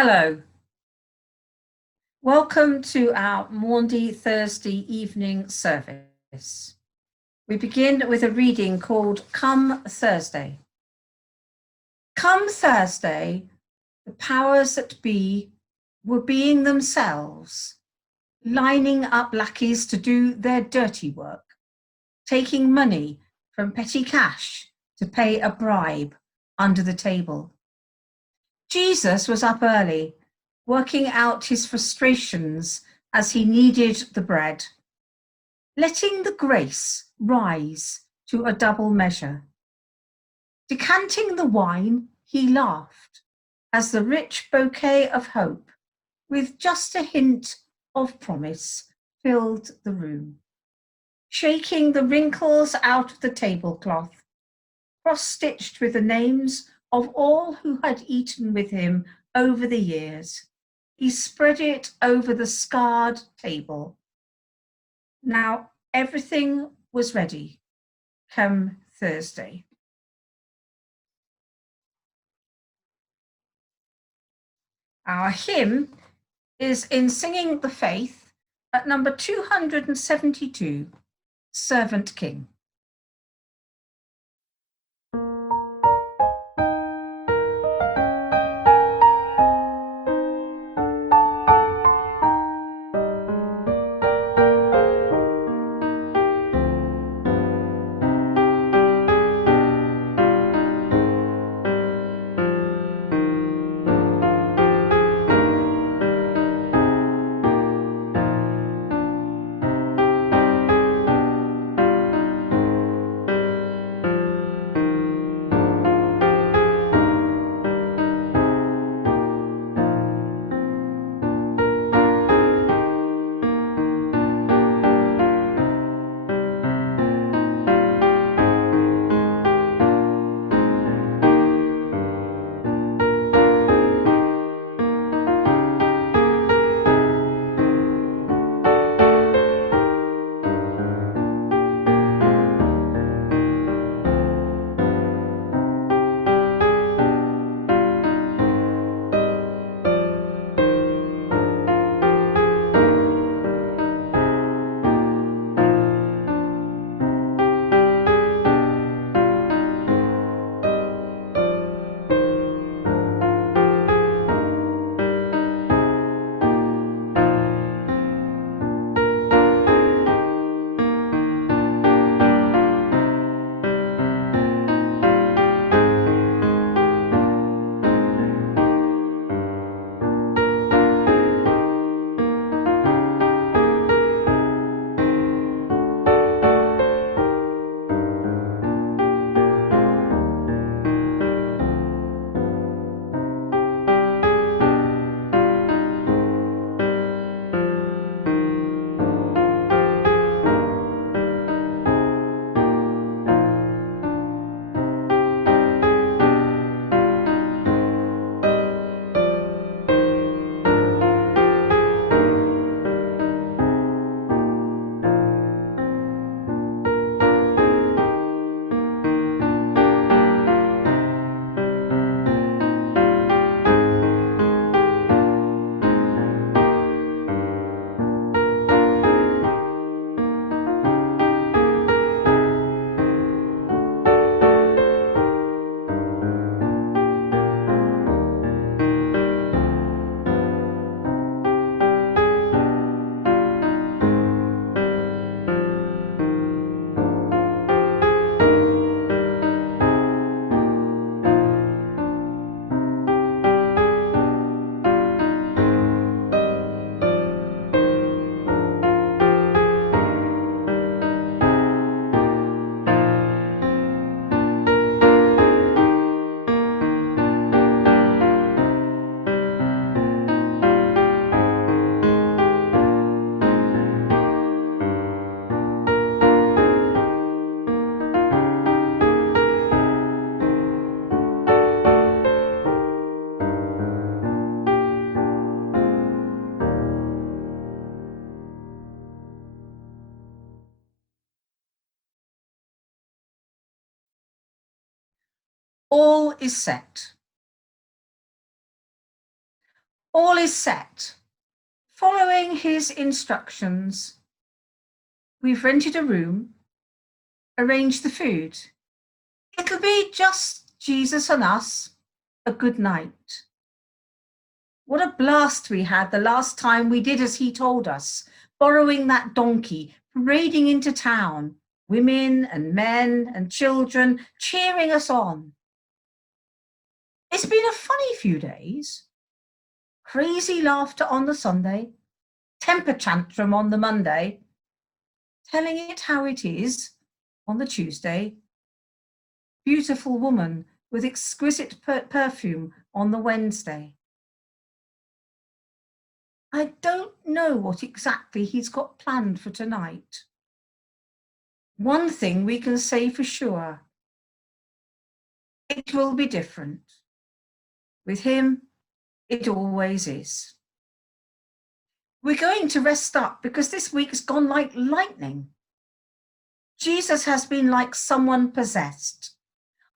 Hello. Welcome to our Maundy Thursday evening service. We begin with a reading called Come Thursday. Come Thursday, the powers that be were being themselves, lining up lackeys to do their dirty work, taking money from petty cash to pay a bribe under the table. Jesus was up early, working out his frustrations as he kneaded the bread, letting the grace rise to a double measure. Decanting the wine, he laughed as the rich bouquet of hope, with just a hint of promise, filled the room. Shaking the wrinkles out of the tablecloth, cross-stitched with the names of all who had eaten with him over the years, he spread it over the scarred table. Now everything was ready come Thursday. Our hymn is in Singing the Faith at number 272, Servant King. All is set. All is set. Following his instructions, we've rented a room, arranged the food. It'll be just Jesus and us, a good night. What a blast we had the last time we did as he told us, borrowing that donkey, parading into town, women and men and children cheering us on. It's been a funny few days. Crazy laughter on the Sunday, temper tantrum on the Monday, telling it how it is on the Tuesday, beautiful woman with exquisite perfume on the Wednesday. I don't know what exactly he's got planned for tonight. One thing we can say for sure, it will be different. With him, it always is. We're going to rest up because this week's gone like lightning. Jesus has been like someone possessed.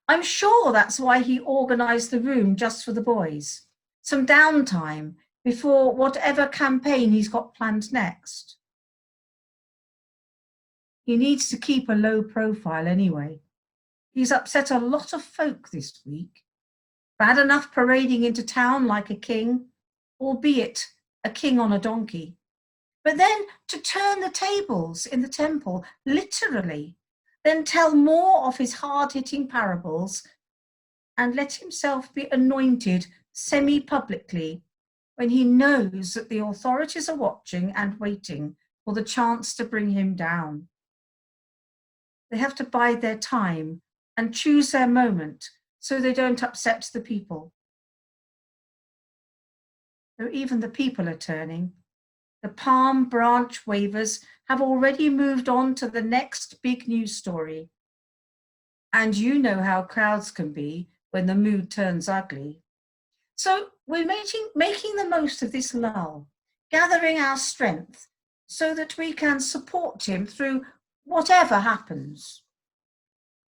I'm sure that's why he organised the room just for the boys. Some downtime before whatever campaign he's got planned next. He needs to keep a low profile anyway. He's upset a lot of folk this week. Bad enough parading into town like a king, albeit a king on a donkey. But then to turn the tables in the temple, literally, then tell more of his hard-hitting parables and let himself be anointed semi-publicly when he knows that the authorities are watching and waiting for the chance to bring him down. They have to bide their time and choose their moment so they don't upset the people. Though even the people are turning. The palm branch wavers have already moved on to the next big news story. And you know how crowds can be when the mood turns ugly. So we're making the most of this lull, gathering our strength so that we can support him through whatever happens.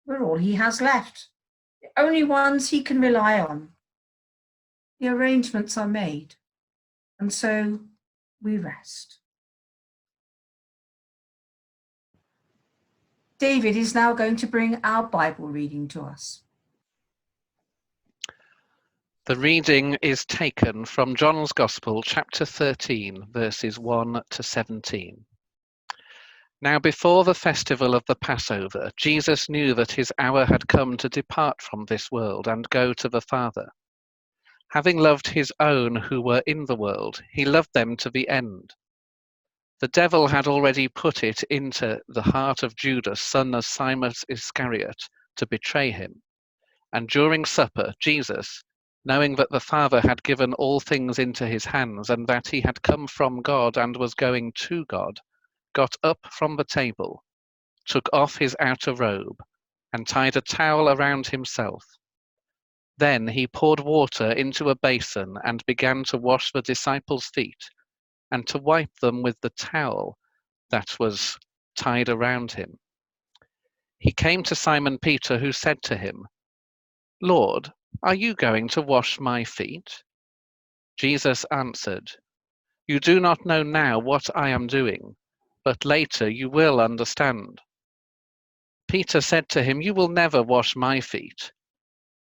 We're all he has left, the only ones he can rely on. The arrangements are made, and so we rest. David is now going to bring our Bible reading to us. The reading is taken from John's Gospel, chapter 13, verses 1 to 17. Now before the festival of the Passover, Jesus knew that his hour had come to depart from this world and go to the Father. Having loved his own who were in the world, he loved them to the end. The devil had already put it into the heart of Judas, son of Simon Iscariot, to betray him. And during supper, Jesus, knowing that the Father had given all things into his hands, and that he had come from God and was going to God, got up from the table, took off his outer robe, and tied a towel around himself. Then he poured water into a basin and began to wash the disciples' feet, and to wipe them with the towel that was tied around him. He came to Simon Peter, who said to him, "Lord, are you going to wash my feet?" Jesus answered, "You do not know now what I am doing, but later you will understand." Peter said to him, "You will never wash my feet."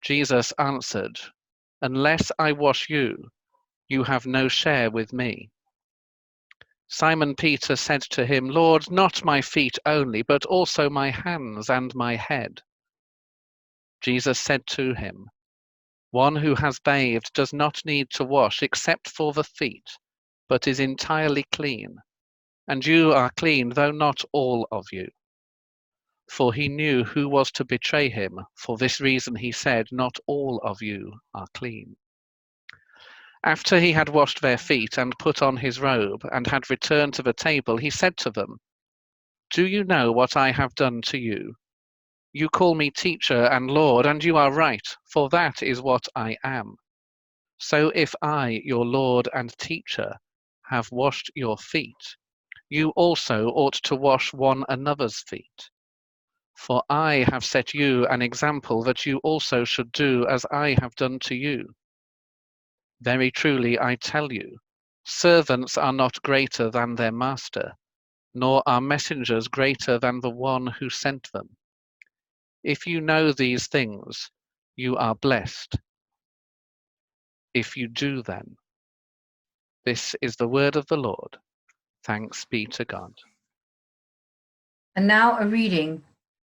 Jesus answered, "Unless I wash you, you have no share with me." Simon Peter said to him, "Lord, not my feet only, but also my hands and my head." Jesus said to him, "One who has bathed does not need to wash except for the feet, but is entirely clean. And you are clean, though not all of you." For he knew who was to betray him. For this reason he said, "Not all of you are clean." After he had washed their feet and put on his robe and had returned to the table, he said to them, "Do you know what I have done to you? You call me teacher and Lord, and you are right, for that is what I am. So if I, your Lord and teacher, have washed your feet, you also ought to wash one another's feet. For I have set you an example that you also should do as I have done to you. Very truly I tell you, servants are not greater than their master, nor are messengers greater than the one who sent them. If you know these things, you are blessed if you do them. This is the word of the Lord. Thanks be to God. And now a reading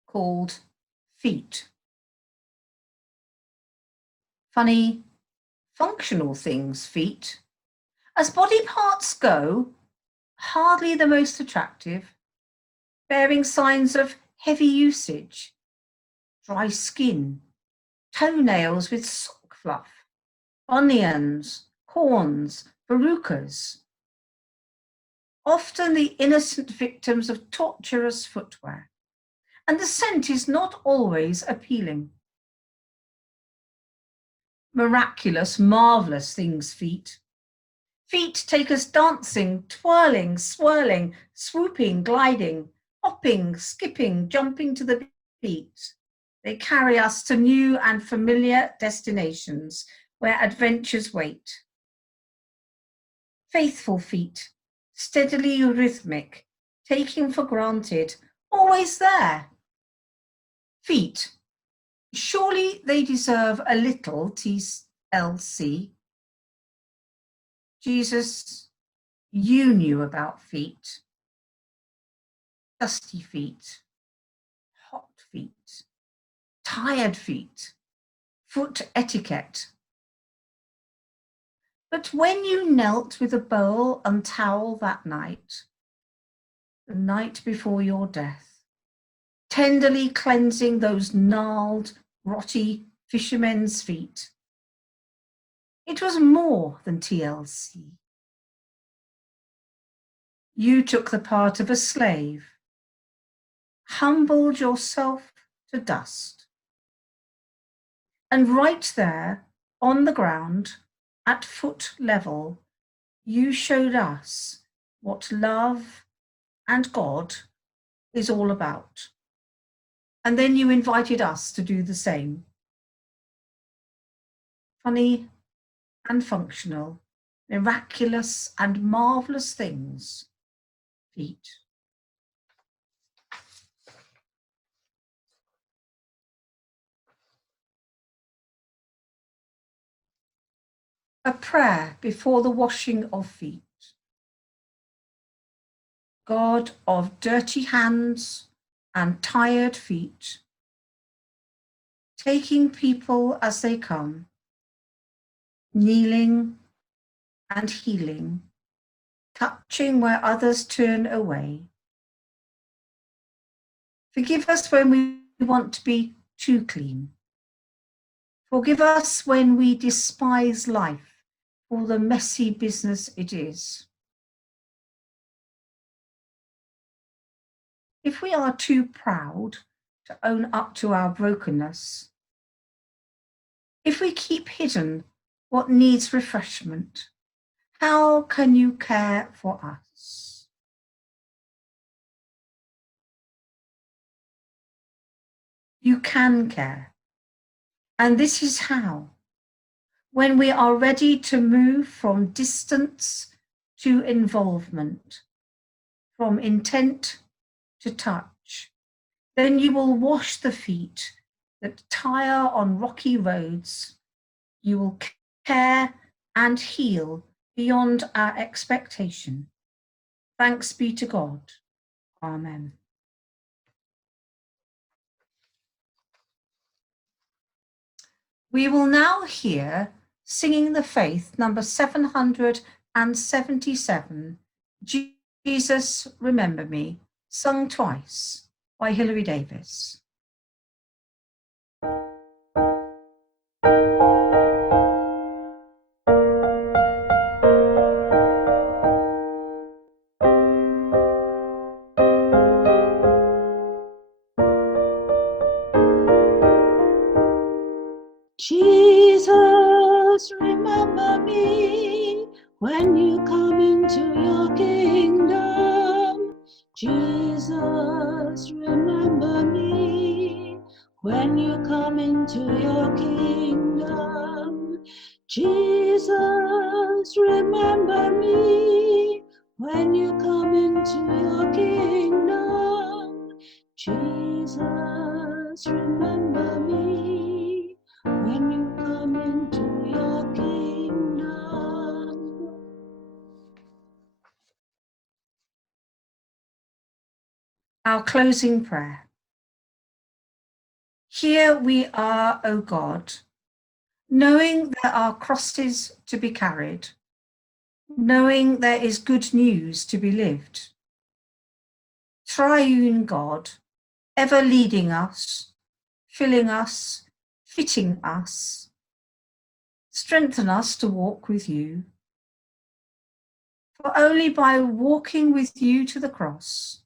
called Feet. Funny, functional things, feet. As body parts go, hardly the most attractive, bearing signs of heavy usage, dry skin, toenails with sock fluff, onions, corns, verrucas. Often the innocent victims of torturous footwear, and the scent is not always appealing. Miraculous, marvellous things, feet. Feet take us dancing, twirling, swirling, swooping, gliding, hopping, skipping, jumping to the beat. They carry us to new and familiar destinations where adventures wait. Faithful feet, steadily rhythmic, taking for granted, always there. Feet, surely they deserve a little TLC. Jesus, you knew about feet. Dusty feet, hot feet, tired feet, foot etiquette. But when you knelt with a bowl and towel that night, the night before your death, tenderly cleansing those gnarled, rotty fishermen's feet, it was more than TLC. You took the part of a slave, humbled yourself to dust. And right there on the ground, at foot level, you showed us what love and God is all about. And then you invited us to do the same. Funny and functional, miraculous and marvellous things, feet. A prayer before the washing of feet. God of dirty hands and tired feet, taking people as they come, kneeling and healing, touching where others turn away. Forgive us when we want to be too clean. Forgive us when we despise life for the messy business it is. If we are too proud to own up to our brokenness, if we keep hidden what needs refreshment, how can you care for us? You can care. And this is how. When we are ready to move from distance to involvement, from intent to touch, then you will wash the feet that tire on rocky roads. You will care and heal beyond our expectation. Thanks be to God. Amen. We will now hear Singing the Faith, number 777, Jesus, Remember Me, sung twice by Hilary Davis. Jesus, remember me when you come into your kingdom. Jesus, remember me when you come into your kingdom. Jesus, remember me when you come into your kingdom. Jesus, remember me when you come into your kingdom. Our closing prayer. Here we are, O God, knowing there are crosses to be carried, knowing there is good news to be lived. Triune God, ever leading us, filling us, fitting us. Strengthen us to walk with you. For only by walking with you to the cross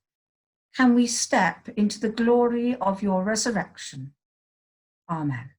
can we step into the glory of your resurrection. Amen.